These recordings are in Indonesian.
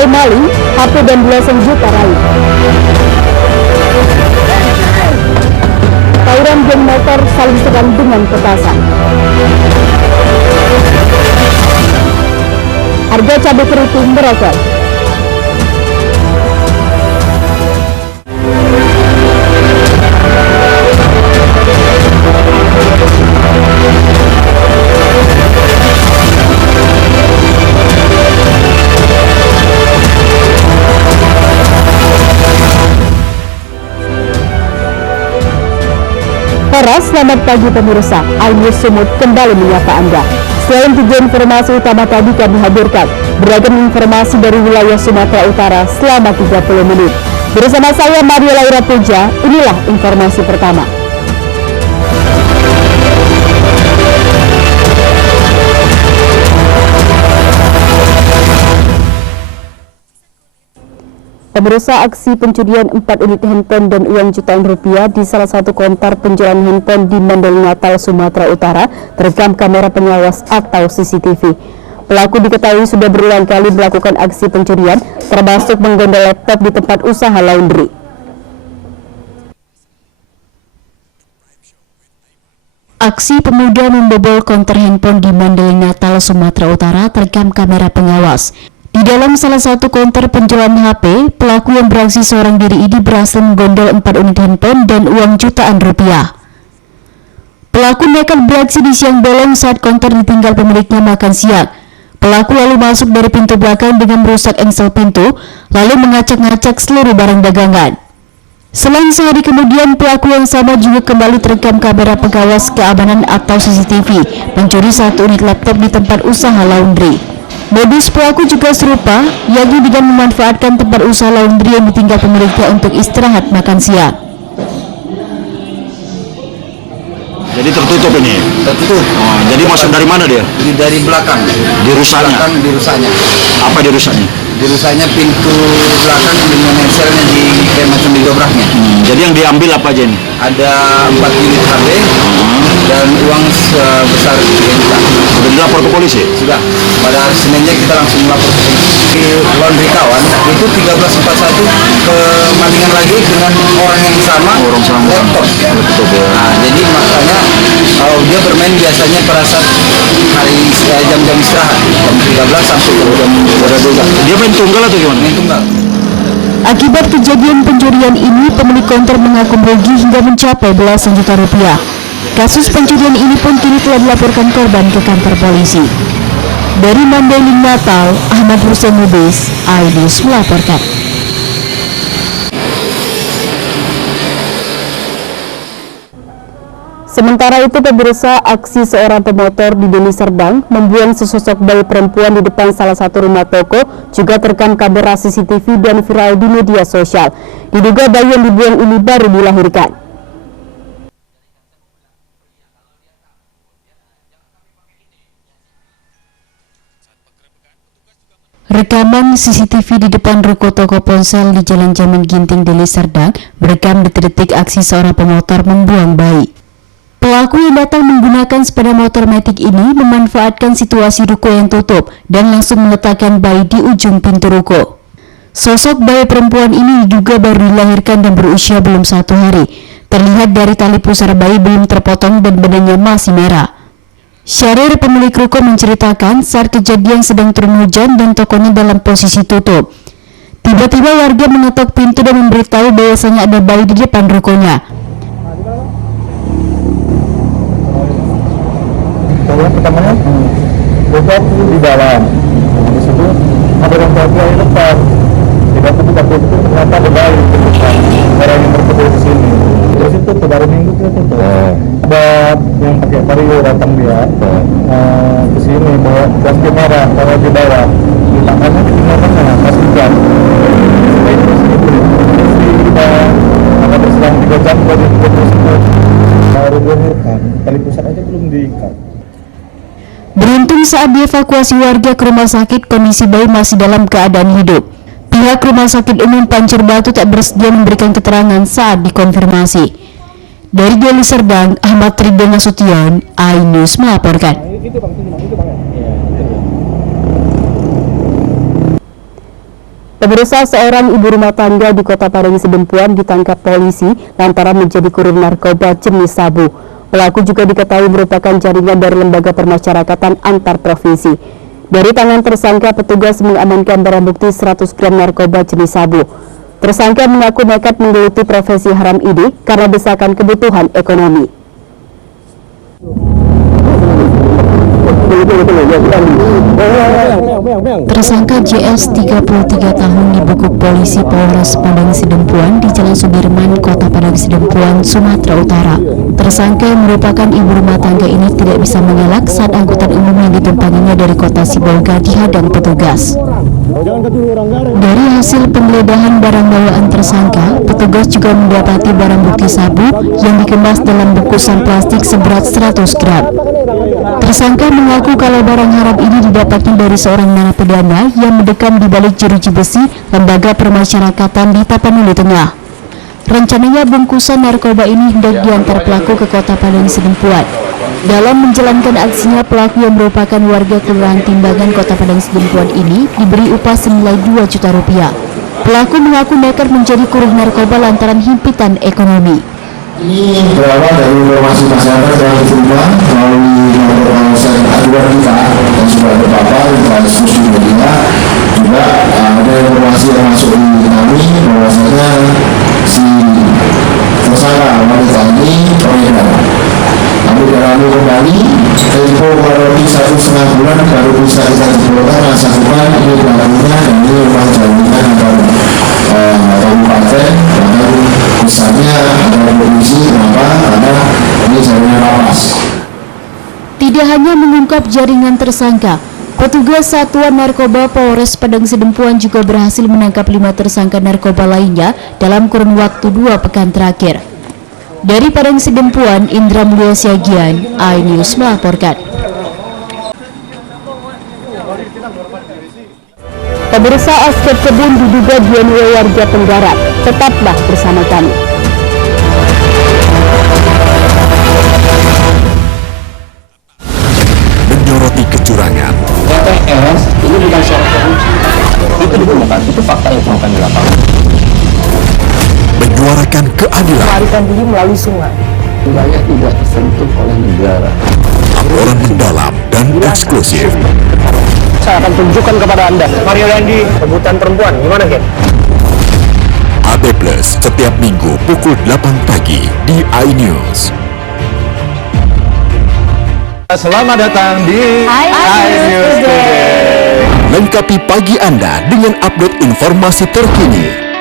Usai maling, HP dan belasan juta raib. Tawuran geng motor saling serang dengan petasan. Harga cabai keriting meroket. Selamat pagi pemirsa, Ainus Sumut kembali menyapa Anda. Selain 3 informasi utama tadi kami hadirkan beragam informasi dari wilayah Sumatera Utara selama 30 menit. Bersama saya Maria Laura Puja, inilah informasi pertama. Pemirsa, aksi pencurian 4 unit handphone dan uang jutaan rupiah di salah satu konter penjualan handphone di Mandailing Natal, Sumatera Utara terekam kamera pengawas atau CCTV. Pelaku diketahui sudah berulang kali melakukan aksi pencurian, termasuk menggondol laptop di tempat usaha laundry. Aksi pemuda membobol konter handphone di Mandailing Natal, Sumatera Utara terekam kamera pengawas. Di dalam salah satu konter penjualan HP, pelaku yang beraksi seorang diri ini berhasil menggondol 4 unit handphone dan uang jutaan rupiah. Pelaku nekat beraksi di siang bolong saat konter ditinggal pemiliknya makan siang. Pelaku lalu masuk dari pintu belakang dengan merusak engsel pintu, lalu mengacak-ngacak seluruh barang dagangan. Selang sehari kemudian, pelaku yang sama juga kembali terekam kamera pengawas keamanan atau CCTV, mencuri 1 unit laptop di tempat usaha laundry. Modus pelaku juga serupa, yakni dengan memanfaatkan tempat usaha laundry yang ditinggal pemiliknya untuk istirahat makan siang. Jadi tertutup ini? Tertutup. Oh, jadi masuk dari mana dia? Dari belakang. Dirusaknya? Dirusaknya. Apa dirusaknya? Dirusaknya pintu belakang dengan enselnya kayak macam didobraknya. Jadi yang diambil apa aja ini? Ada 4 unit HP dan uang sebesar 3 juta. Sudah dilapor ke polisi? Sudah. Pada hari Seninnya kita langsung melapor ke polisi. Di laundry kawan itu 1341 kemalingan lagi dengan orang yang sama. Orang sama. Laptop. Laptop ya. Nah, jadi makanya kalau dia bermain biasanya pada saat hari jam-jam istirahat jam 13 sampai jam 12. Dia main tunggal atau gimana? Main tunggal. Akibat kejadian pencurian ini, pemilik konter mengaku merugi hingga mencapai belasan juta rupiah. Kasus pencurian ini pun kini telah dilaporkan korban ke kantor polisi. Dari Mandailing Natal, Ahmad Hussein Lubis, Ainus melaporkan. Sementara itu pemirsa, aksi seorang pemotor di Deli Serdang membuang sesosok bayi perempuan di depan salah satu rumah toko juga terekam kamera CCTV dan viral di media sosial. Diduga bayi yang dibuang ini baru dilahirkan. Rekaman CCTV di depan ruko toko ponsel di Jalan Jamin Ginting, Deli Serdang merekam detik-detik aksi seorang pemotor membuang bayi. Pelaku yang datang menggunakan sepeda motor matic ini memanfaatkan situasi ruko yang tutup dan langsung meletakkan bayi di ujung pintu ruko. Sosok bayi perempuan ini diduga baru dilahirkan dan berusia belum 1 hari. Terlihat dari tali pusar bayi belum terpotong dan badannya masih merah. Syahrir, pemilik ruko, menceritakan saat kejadian sedang turun hujan dan tokonya dalam posisi tutup. Tiba-tiba warga mengetok pintu dan memberitahu bahwasanya ada bayi di depan rukonya. Yang pertamanya bocor di dalam, di situ ada orang tua yang depan. Tidak buka pintu, ternyata ada bayi di depan. Orang yang berkumpul di sini. Terus itu baru minggu itu tuh. Ada yang pakai vario datang dia ke sini bawa plastik merah, taruh di bawah. Di tangannya di mana? Pas hujan. Itu sudah ada berselang 3 jam baru baru dilahirkan. Tali pusat aja belum diikat. Beruntung saat dievakuasi warga ke rumah sakit, kondisi bayi masih dalam keadaan hidup. Pihak Rumah Sakit Umum Pancur Batu tak bersedia memberikan keterangan saat dikonfirmasi. Dari Deli Serdang, Ahmad Ridwan Nasution, Ainus melaporkan. Pemirsa, seorang ibu rumah tangga di Kota Padang Sidempuan ditangkap polisi lantaran menjadi kurir narkoba jenis sabu. Pelaku juga diketahui merupakan jaringan dari lembaga permasyarakatan antar provinsi. Dari tangan tersangka, petugas mengamankan barang bukti 100 gram narkoba jenis sabu. Tersangka mengaku nekat menggeluti profesi haram ini karena desakan kebutuhan ekonomi. Tersangka JS 33 tahun dibekuk polisi Polres Padang Sidempuan di Jalan Sudirman, Kota Padang Sidempuan, Sumatera Utara. Tersangka yang merupakan ibu rumah tangga ini tidak bisa mengelak saat angkutan umum yang ditumpanginya dari Kota Sibolga dihadang petugas. Dari hasil penggeledahan barang bawaan tersangka, petugas juga mendapati barang bukti sabu yang dikemas dalam bungkusan plastik seberat 100 gram. Tersangka mengaku kalau barang haram ini didapatnya dari seorang narapidana yang mendekam di balik jeruji besi lembaga permasyarakatan di Tapanuli Tengah. Rencananya bungkusan narkoba ini hendak diantar pelaku ke Kota Padang Sidempuan. Dalam menjalankan aksinya, pelaku yang merupakan warga Kelurahan Timbangan Kota Padang Sidempuan ini diberi upah senilai 2 juta rupiah. Pelaku mengaku nekat menjadi kurir narkoba lantaran himpitan ekonomi. Ini berawal dari informasi masyarakat yang diterima melalui nomor pengawasan aduan kita yang sudah terpapar di kasus media. Juga ada informasi yang masuk di kami bahwasanya si tersangka wanita ini beredar. Kami dalami kembali tempo kurang lebih 1,5 bulan baru bisa kita simpulkan asalkan ini pelakunya dan ini memang jaminan dari kabupaten, bahkan misalnya ada polisi. Kenapa? Karena ini jaringan lapas. Tidak hanya mengungkap jaringan tersangka, petugas Satuan Narkoba Polres Padang Sidempuan juga berhasil menangkap 5 tersangka narkoba lainnya dalam kurun waktu 2 pekan terakhir. Dari Padang Sidempuan, Indra Mulia Siagian, iNews melaporkan. Pemirsa, aspek kebun diduga dianiaya warga Tenggarap. Tetaplah bersama kami. Menyoroti kecurangan. TPS ini bukan syarat korupsi. Itu ditemukan, itu fakta yang ditemukan di lapangan. Menyuarakan keadilan. Melarikan diri melalui sungai. Wilayah tidak tersentuh oleh negara. Laporan mendalam dan eksklusif. Saya akan tunjukkan kepada Anda. Mario Dandi, rebutan perempuan. Gimana, Ken? AB Plus setiap minggu pukul 8 pagi di iNews. Selamat datang di iNews Today. Lengkapi pagi Anda dengan update informasi terkini.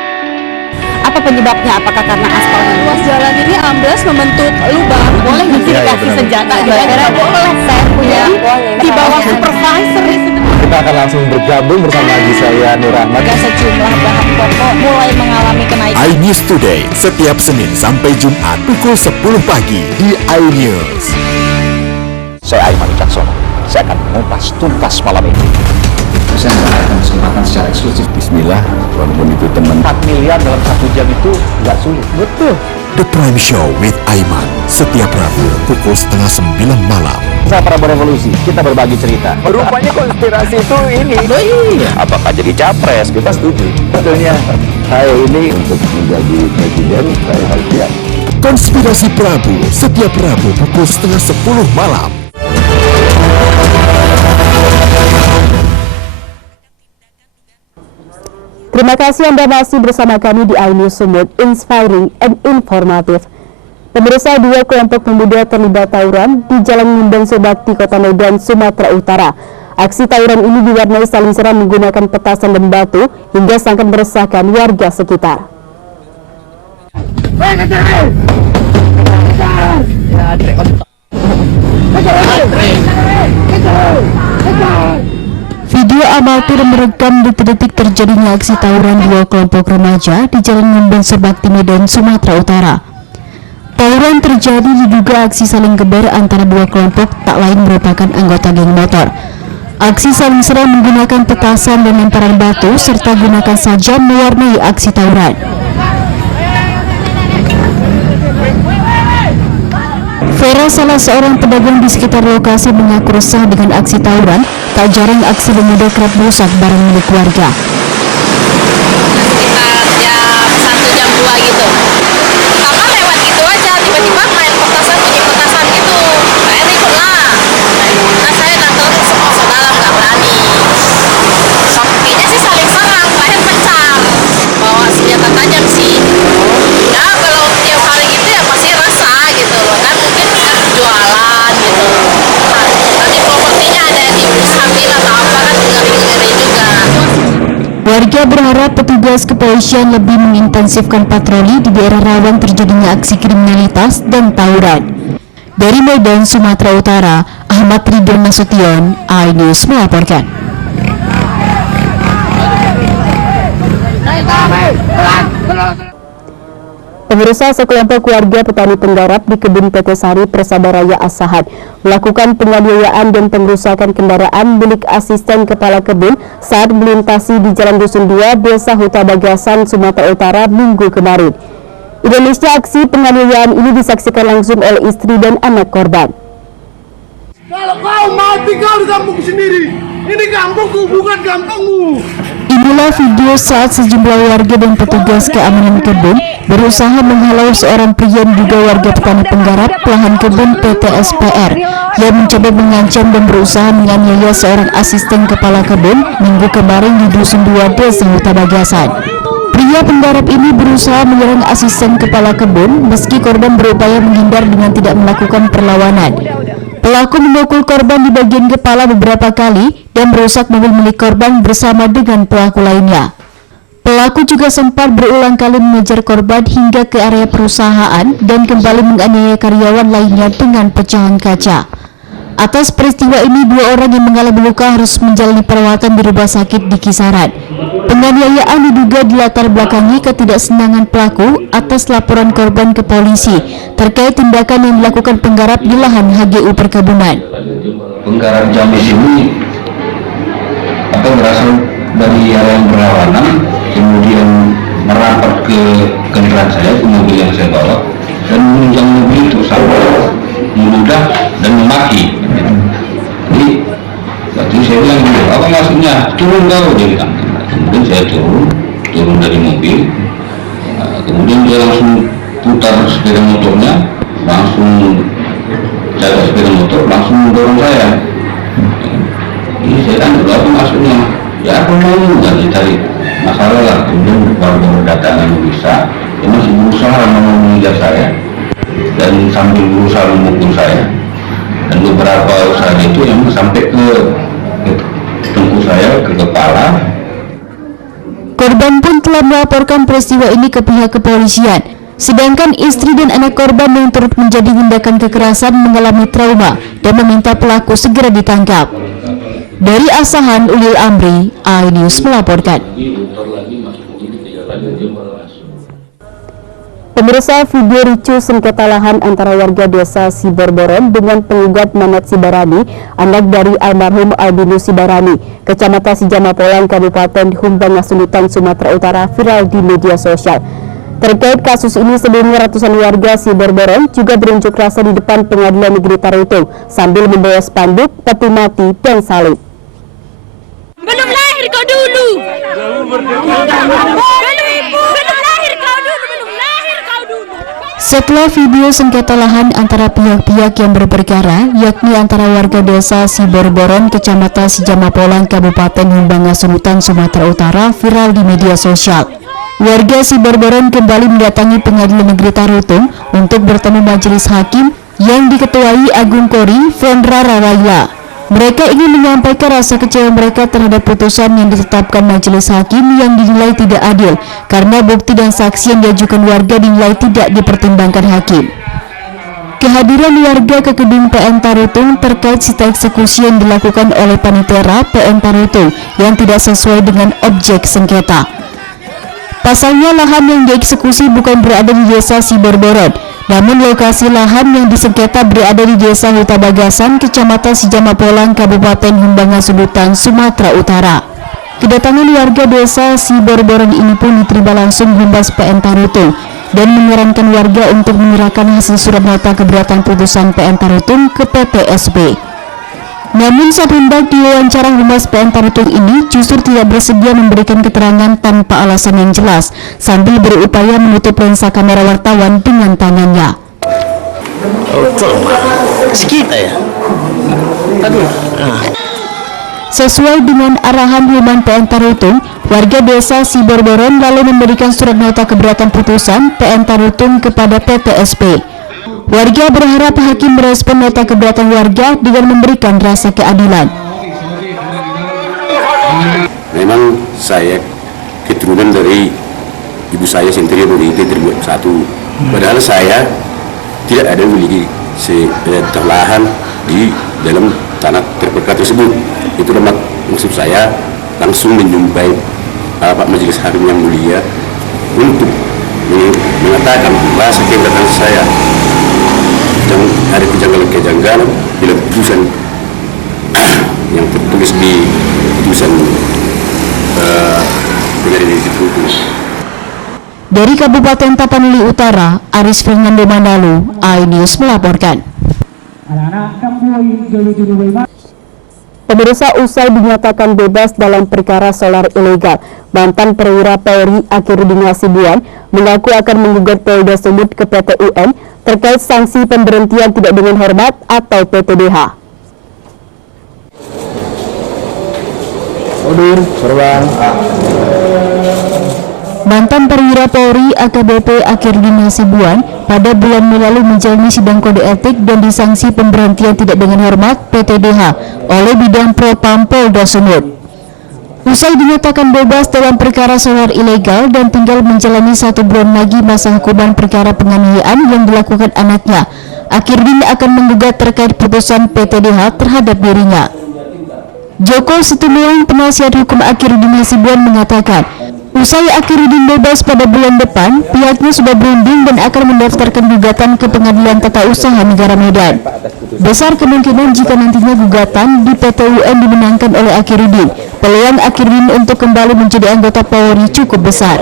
Apa penyebabnya? Apakah karena aspal ruas jalan ini amblas membentuk lubang? Boleh mesti dikasih senjata? Kira-kira boleh. Saya punya di bawah supervisor. Kita akan langsung bergabung bersama lagi saya Nur Ahmad. Sejumlah bahan pokok mulai mengalami kenaikan. iNews Today setiap Senin sampai Jumat pukul 10 pagi di iNews. Saya Aiman Wicaksono. Saya akan mengupas tuntas malam ini. Saya mendapatkan kesempatan secara eksklusif. Bismillah, walaupun itu teman. 4 miliar dalam 1 jam itu nggak sulit. Betul. The Prime Show with Aiman setiap Rabu pukul 8:30 malam. Saya Prabowo Revolusi, kita berbagi cerita. Rupanya konspirasi itu ini. Oh iya, apakah jadi capres? Kita setuju. Sebetulnya saya ini untuk menjadi presiden, saya harus siap. Konspirasi Prabu setiap Rabu pukul 9:30 malam. Terima kasih Anda masih bersama kami di iNews Sumut, inspiring and informatif. Pemirsa, 2 kelompok pemuda terlibat tawuran di Jalan Ngundang Sebakti, Kota Medan, Sumatera Utara. Aksi tawuran ini diwarnai saling serang menggunakan petasan dan batu hingga sangat meresahkan warga sekitar. Video amatir merekam detik-detik terjadinya aksi tawuran 2 kelompok remaja di Jalan Ngundang Sebakti, Medan, Sumatera Utara. Tawuran terjadi diduga aksi saling geber antara 2 kelompok tak lain merupakan anggota geng motor. Aksi saling serang menggunakan petasan dan lemparan batu serta gunakan sajam mewarnai aksi tawuran. Vera, salah seorang pedagang di sekitar lokasi, mengaku resah dengan aksi tawuran. Tak jarang aksi pemuda kerap merusak barang milik warga. dua gitu. Pertama lewat gitu aja, tiba-tiba main petasan, bunyi petasan gitu. Saya ikut lah. Nah saya nangkep masuk dalam, nggak berani. Kayaknya sih saling serang, leher pecah. Bawa senjata tajam sih. Ya kalau tiap hari gitu ya pasti rasa gitu loh kan, mungkin jualan gitu. Nanti propertinya ada yang diambil atau apa kan ngeri juga. Warga berharap petugas kepolisian lebih mengintensifkan patroli di daerah rawan terjadinya aksi kriminalitas dan tawuran. Dari Medan, Sumatera Utara, Ahmad Ridwan Nasution, iNews melaporkan. Pemirsa, sekelompok warga petani penggarap di kebun PT Sari Persadaraya Asahan melakukan penganiayaan dan pengrusakan kendaraan milik asisten kepala kebun saat melintasi di Jalan Dusun 2, Desa Huta Bagasan, Sumatera Utara Minggu kemarin. Ironisnya, aksi penganiayaan ini disaksikan langsung oleh istri dan anak korban. Kalau kau mati kau di kampung sendiri, ini kampungku bukan kampungmu. Inilah video saat sejumlah warga dan petugas keamanan kebun berusaha menghalau seorang pria yang juga warga petani penggarap lahan kebun PT SPR yang mencoba mengancam dan berusaha menganiaya seorang asisten kepala kebun Minggu kemarin di Dusun 2, Desa Huta Bagasan. Pria penggarap ini berusaha menyerang asisten kepala kebun meski korban berupaya menghindar dengan tidak melakukan perlawanan. Pelaku memukul korban di bagian kepala beberapa kali dan merusak mobil milik korban bersama dengan pelaku lainnya. Pelaku juga sempat berulang kali mengejar korban hingga ke area perusahaan dan kembali menganiaya karyawan lainnya dengan pecahan kaca. Atas peristiwa ini, 2 orang yang mengalami luka harus menjalani perawatan di rumah sakit di Kisaran. Penganiayaan diduga dilatar belakangi ketidaksenangan pelaku atas laporan korban ke polisi terkait tindakan yang dilakukan penggarap di lahan HGU perkebunan. Penggarap Jamis ini berasal dari area yang berlawanan, kemudian merapat ke kendaraan saya, ke mobil yang saya bawa, dan menunjang mobil itu sampai meludah dan memaki. Jadi waktu saya bilang, apa maksudnya? Turun kau, dia bilang. Kemudian saya turun dari mobil. Kemudian dia langsung putar sepeda motornya, langsung jaga sepeda motor, langsung mendorong saya. Ini saya tanya, apa maksudnya? Ya aku mau nggak dicari masalah lah. Kemudian warga berdatangan bisa, dia masih berusaha mau mengejar saya dan sambil berusaha memukul saya. Dan beberapa usaha itu yang sampai ke tengkuk saya, ke kepala. Korban pun telah melaporkan peristiwa ini ke pihak kepolisian. Sedangkan istri dan anak korban yang turut menjadi tindakan kekerasan mengalami trauma dan meminta pelaku segera ditangkap. Dari Asahan, Ulil Amri, iNews melaporkan. Pemirsa, video ricu sengketa lahan antara warga desa Siborboron dengan penggugat Manat Sibarani, anak dari almarhum Albinus Sibarani, Kecamatan Sijamapolan, Kabupaten Humbang Ngasundutan, Sumatera Utara, viral di media sosial. Terkait kasus ini, sebelumnya ratusan warga Siborboron juga berunjuk rasa di depan Pengadilan Negeri Tarutung sambil membawa spanduk, peti mati, dan salib. Belum lahir kau dulu. Setelah video sengketa lahan antara pihak-pihak yang berperkara, yakni antara warga desa Siborboron, Kecamatan Sijamapolan, Kabupaten Humbang Ngasundutan, Sumatera Utara, viral di media sosial. Warga Siborboron kembali mendatangi Pengadilan Negeri Tarutung untuk bertemu majelis hakim yang diketuai Agung Kori Vendra Rawaila. Mereka ingin menyampaikan rasa kecewa mereka terhadap putusan yang ditetapkan majelis hakim yang dinilai tidak adil karena bukti dan saksi yang diajukan warga dinilai tidak dipertimbangkan hakim. Kehadiran warga ke gedung PN Tarutung terkait sita eksekusi yang dilakukan oleh panitera PN Tarutung yang tidak sesuai dengan objek sengketa. Pasalnya, lahan yang dieksekusi bukan berada di desa Siborboron, namun lokasi lahan yang disengketa berada di desa Huta Bagasan, Kecamatan Sijamapolan, Kabupaten Humbang Ngasundutan, Sumatera Utara. Kedatangan warga desa Siborboron ini pun diterima langsung Humas PN Tarutung dan menyarankan warga untuk menyerahkan hasil surat nota keberatan putusan PN Tarutung ke PT SB. Namun saat hendak diwawancara Humas PN Tarutung ini justru tidak bersedia memberikan keterangan tanpa alasan yang jelas, sambil berupaya menutup lensa kamera wartawan dengan tangannya. Sesuai dengan arahan Humas PN Tarutung, warga desa Siborboron lalu memberikan surat nota keberatan putusan PN Tarutung kepada PTSP. Warga berharap hakim merespon nota keberatan warga dengan memberikan rasa keadilan. Memang saya keturunan dari ibu saya sendiri memiliki terbuat satu. Padahal saya tidak ada memiliki lahan di dalam tanah terperkat tersebut. Itu maksud saya langsung menyumpai Pak Majelis Hakim yang mulia untuk mengatakan rasa keberatan saya. Ada kejanggalan bila putusan yang tertulis di putusan pengadilan negeri Tarutung. Dari Kabupaten Tapanuli Utara, Aris Fernando Mandalu, iNews melaporkan. Pemirsa, usai dinyatakan bebas dalam perkara solar ilegal, mantan perwira Polri Akirudin Hasibuan mengaku akan menggugat Polda Sumut ke PT UN terkait sanksi pemberhentian tidak dengan hormat atau PTDH. Mantan perwira Polri AKBP Akirudin Hasibuan pada bulan Mei lalu menjalani sidang kode etik dan disanksi pemberhentian tidak dengan hormat PTDH oleh Bidang Propam Polda Sumut. Usai dinyatakan bebas dalam perkara solar ilegal dan tinggal menjalani 1 bulan lagi masa hukuman perkara penganiayaan yang dilakukan anaknya, Akirudin akan menggugat terkait putusan PTDH terhadap dirinya. Joko Situbondo, penasihat hukum Akirudin Hasibuan, mengatakan, usai Akirudin bebas pada bulan depan, pihaknya sudah berunding dan akan mendaftarkan gugatan ke Pengadilan Tata Usaha Negara Medan. Besar kemungkinan jika nantinya gugatan di PT UN dimenangkan oleh Akirudin, peluang Akirudin untuk kembali menjadi anggota Polri cukup besar.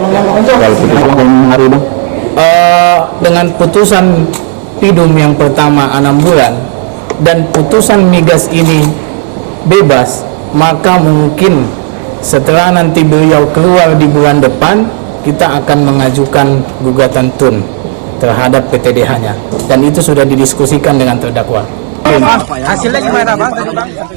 Dengan putusan Pidum yang pertama 6 bulan dan putusan migas ini bebas, maka mungkin setelah nanti beliau keluar di bulan depan, kita akan mengajukan gugatan TUN terhadap PTDH-nya, dan itu sudah didiskusikan dengan terdakwa. Hasilnya gimana, Bang?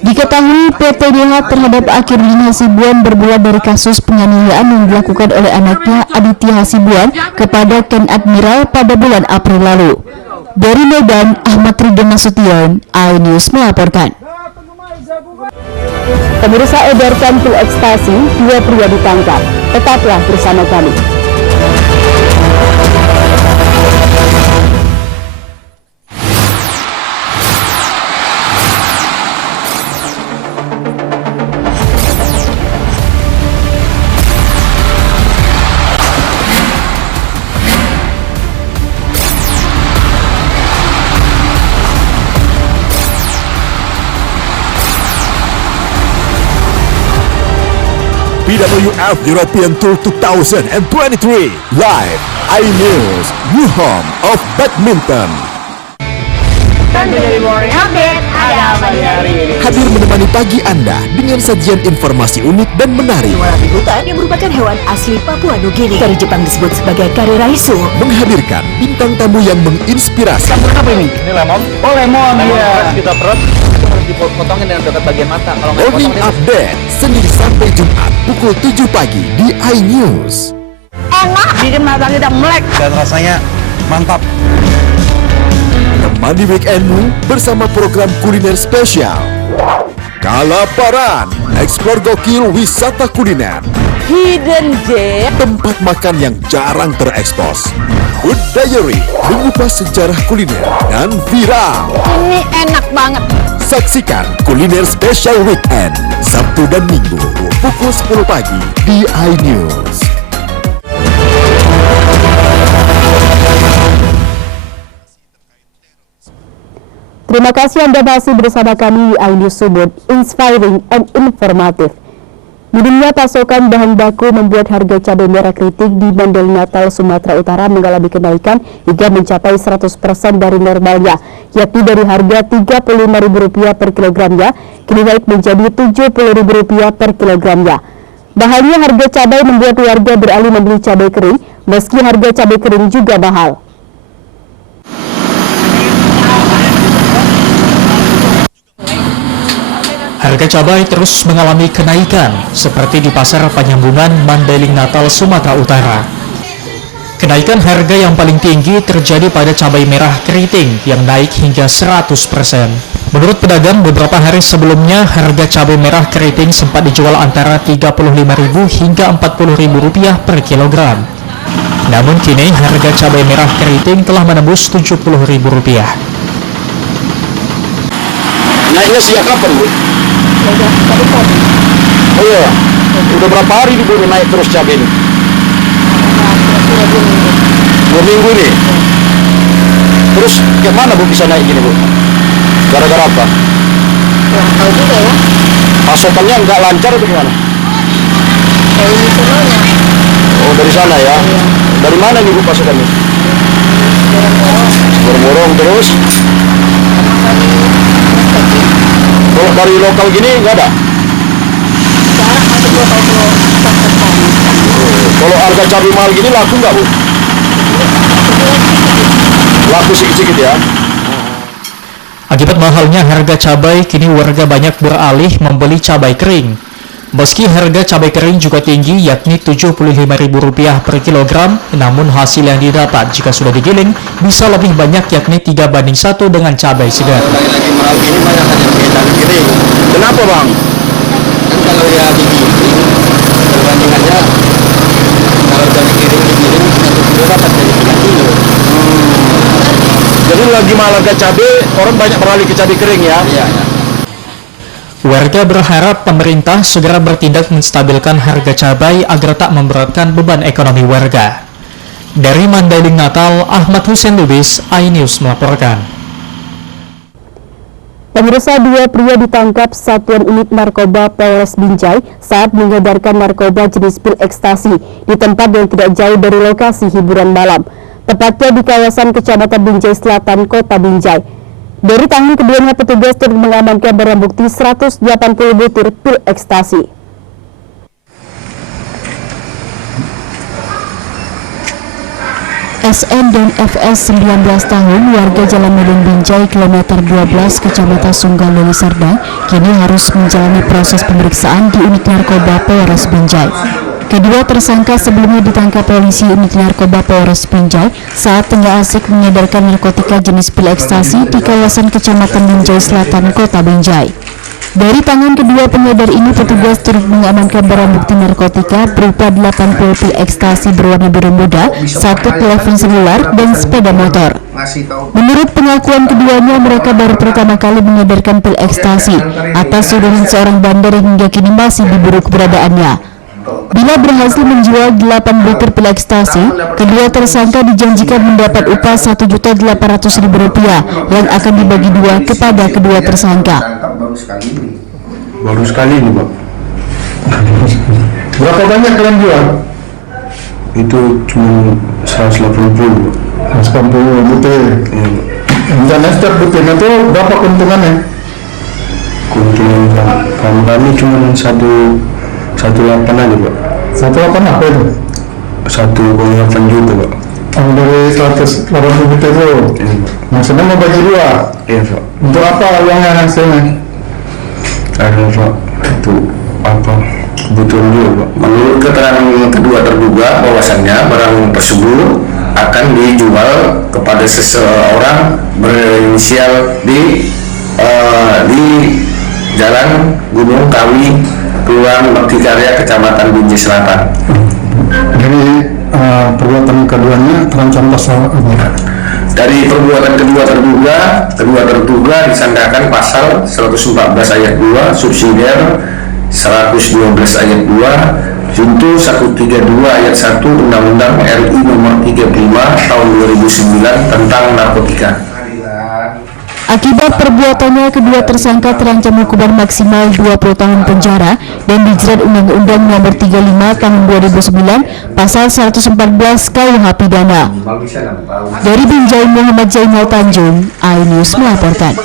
Diketahui PTDH terhadap Akirudin Hasibuan bermula dari kasus penganiayaan yang dilakukan oleh anaknya Aditya Hasibuan kepada Ken Admiral pada bulan April lalu. Dari Medan, Ahmad Ridwan Nasution, iNews melaporkan. Pemirsa, edarkan pil ekstasi, 2 pria ditangkap. Tetaplah bersama kami. BWF European Tour 2023 live iNews, new home of badminton. Hadir menemani pagi Anda dengan sajian informasi unik dan menarik. Hutan yang merupakan hewan asli Papua Nugini, dari Jepang disebut sebagai kare raisu. Menghadirkan bintang tamu yang menginspirasi. Apa ini? Ini lemon. Oh, lemon, iya. Kita perut harus dipotongin dengan dekat bagian mata. Kalau nggak Morning Update, Senin sampai Jumat pukul 7 pagi di iNews. Enak, bikin mata kita melek Dan rasanya mantap. Temani weekendmu bersama program kuliner spesial. Kalaparan, eksplor gokil wisata kuliner. Hidden Gem, Tempat makan yang jarang terekspos. Food Diary, mengupas sejarah kuliner dan viral. ini enak banget. Saksikan kuliner spesial weekend Sabtu dan Minggu pukul 10 pagi di iNews. Terima kasih Anda masih bersama kami di iNews Sumut, inspiring and informative. Minimnya pasokan bahan baku membuat harga cabai merah keriting di Mandailing Natal, Sumatera Utara mengalami kenaikan hingga mencapai 100% dari normalnya, yakni dari harga Rp35.000 per kilogramnya, kini naik menjadi Rp70.000 per kilogramnya. Mahalnya harga cabai membuat warga beralih membeli cabai kering, meski harga cabai kering juga mahal. Harga cabai terus mengalami kenaikan, seperti di Pasar Penyambungan Mandailing Natal, Sumatera Utara. Kenaikan harga yang paling tinggi terjadi pada cabai merah keriting yang naik hingga 100%. Menurut pedagang, beberapa hari sebelumnya harga cabai merah keriting sempat dijual antara Rp35.000 hingga Rp40.000 per kilogram. Namun kini harga cabai merah keriting telah menembus Rp70.000. Naiknya sejak kapan, Bu? Oh iya, udah berapa hari nih Bu naik terus cabai ini? 2 minggu ini. Terus gimana Bu bisa naik gini Bu? Gara-gara apa? Kurang tahu juga ya. Pasokannya nggak lancar atau gimana? Dari sononya. Oh dari sana ya? Iya. Dari mana nih Bu pasokannya? Borong-borong terus? Kalau dari lokal gini nggak ada? Jarang masuk lokal Kalau harga cabai mahal gini laku nggak Bu? Laku sedikit-sedikit ya? Akibat mahalnya harga cabai, kini warga banyak beralih membeli cabai kering. Meski harga cabai kering juga tinggi, yakni Rp75.000 per kilogram, namun hasil yang didapat jika sudah digiling bisa lebih banyak, yakni 3:1 dengan cabai segar. Lagi mahal gini banyak hanya cabai kering. Kenapa Bang? Kan kalau ya digiling, perbandingannya kalau cabai kering digiling 1 kilo dapat dari 3 kilo. Jadi lagi mahal harga cabai, orang banyak beralih ke cabai kering ya? Iya. Warga berharap pemerintah segera bertindak menstabilkan harga cabai agar tak memberatkan beban ekonomi warga. Dari Mandailing Natal, Ahmad Hussein Lubis, iNews melaporkan. Pemirsa, 2 pria ditangkap Satuan Unit Narkoba Polres Binjai saat mengedarkan narkoba jenis pil ekstasi di tempat yang tidak jauh dari lokasi hiburan malam, tepatnya di kawasan Kecamatan Binjai Selatan, Kota Binjai. Dari tangan keduanya, petugas turut mengamankan barang bukti 180 butir pil ekstasi. SN dan FS 19 tahun, warga Jalan Medan Binjai, kilometer 12, Kecamatan Sunggal Leli Serdang, kini harus menjalani proses pemeriksaan di unit narkoba Polres Binjai. Kedua tersangka sebelumnya ditangkap polisi unit narkoba Polres Binjai saat tengah asik mengedarkan narkotika jenis pil ekstasi di kawasan Kecamatan Binjai Selatan, Kota Binjai. Dari tangan kedua pengedar ini, petugas turut mengamankan barang bukti narkotika berupa 80 pil ekstasi berwarna biru muda, 1 telepon selular, dan sepeda motor. Menurut pengakuan keduanya, mereka baru pertama kali mengedarkan pil ekstasi atas tuduhan seorang bandar yang hingga kini masih diburu keberadaannya. Bila berhasil menjual 8 butir pil ekstasi, kedua tersangka dijanjikan mendapat upah Rp1.800.000 yang akan dibagi 2 kepada kedua tersangka. Baru sekali ini Pak. Berapa banyak kalian jual? Itu cuma 180 butir. Dan setiap butir itu berapa keuntungannya? Keuntungan kami cuma 1,8 aja Pak. 1,8 apa itu? 1,8 juta Pak. Dari 180 juta itu? Iya Pak. Maksudnya mau bagi 2? Iya Pak. Untuk apa uangnya hasilnya? Karena Pak, itu apa? Kebutuhan juga Pak. Menurut keterangan kedua terduga bahwasannya barang tersebut akan dijual kepada seseorang berinisial di Jalan Gunung Kawi, Kelurahan Bakti Karya, Kecamatan Binjai Selatan. Jadi perbuatan keduanya terancam pasal apa? Dari perbuatan kedua terduga disangkakan pasal 114 ayat 2 subsidiar 112 ayat 2 junto 132 ayat 1 Undang-Undang RI nomor 35 tahun 2009 tentang narkotika. Akibat perbuatannya, kedua tersangka terancam hukuman maksimal 20 tahun penjara dan dijerat Undang-Undang Nomor 35 Tahun 2009 Pasal 114 KUH Pidana. Dari Binjai, Muhammad Zainal Tanjung, iNews melaporkan.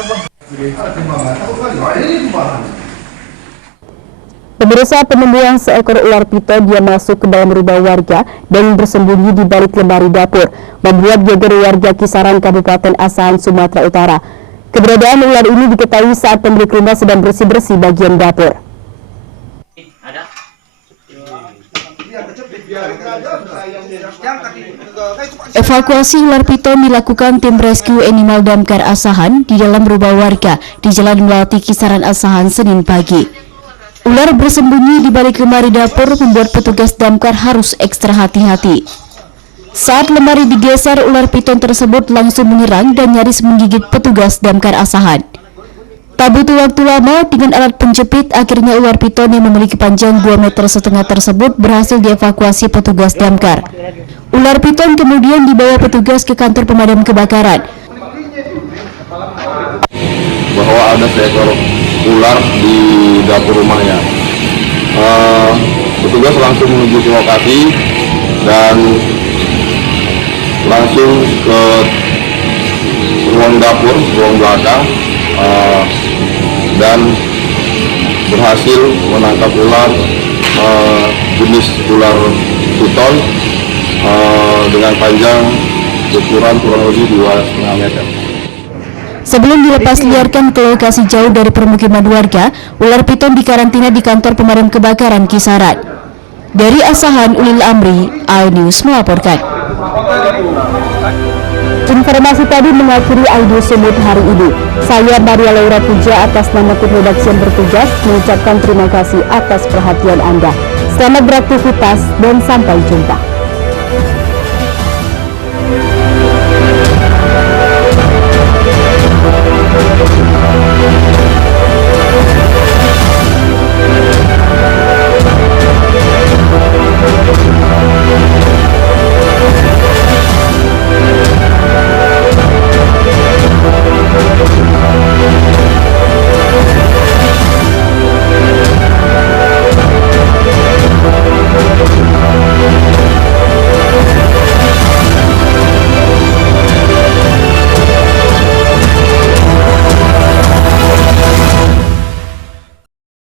Pemirsa, penemuan seekor ular piton yang masuk ke dalam rumah warga dan bersembunyi di balik lemari dapur membuat geger warga Kisaran, Kabupaten Asahan, Sumatera Utara. Keberadaan ular ini diketahui saat pemilik rumah sedang bersih-bersih bagian dapur. Evakuasi ular piton dilakukan tim Rescue Animal Damkar Asahan di dalam rumah warga di Jalan Melati, Kisaran, Asahan, Senin pagi. Ular bersembunyi di balik lemari dapur membuat petugas damkar harus ekstra hati-hati. Saat lemari digeser, ular piton tersebut langsung menyerang dan nyaris menggigit petugas damkar Asahan. Tak butuh waktu lama, dengan alat penjepit, akhirnya ular piton yang memiliki panjang 2,5 meter tersebut berhasil dievakuasi petugas damkar. Ular piton kemudian dibawa petugas ke kantor pemadam kebakaran. Bahwa ada seekor ular di dapur rumahnya. Petugas langsung menuju ke lokasi dan langsung ke ruang dapur, ruang belakang, dan berhasil menangkap ular jenis ular piton dengan panjang ukuran kurang lebih 2,5 meter. Sebelum dilepas liarkan ke lokasi jauh dari permukiman warga, ular piton dikarantina di kantor pemadam kebakaran Kisaran. Dari Asahan, Ulil Amri, iNews melaporkan. Informasi tadi mengakhiri iNews Sumut hari ini. Saya Maria Laura Puja atas nama tim redaksi yang bertugas mengucapkan terima kasih atas perhatian Anda. Selamat beraktivitas dan sampai jumpa.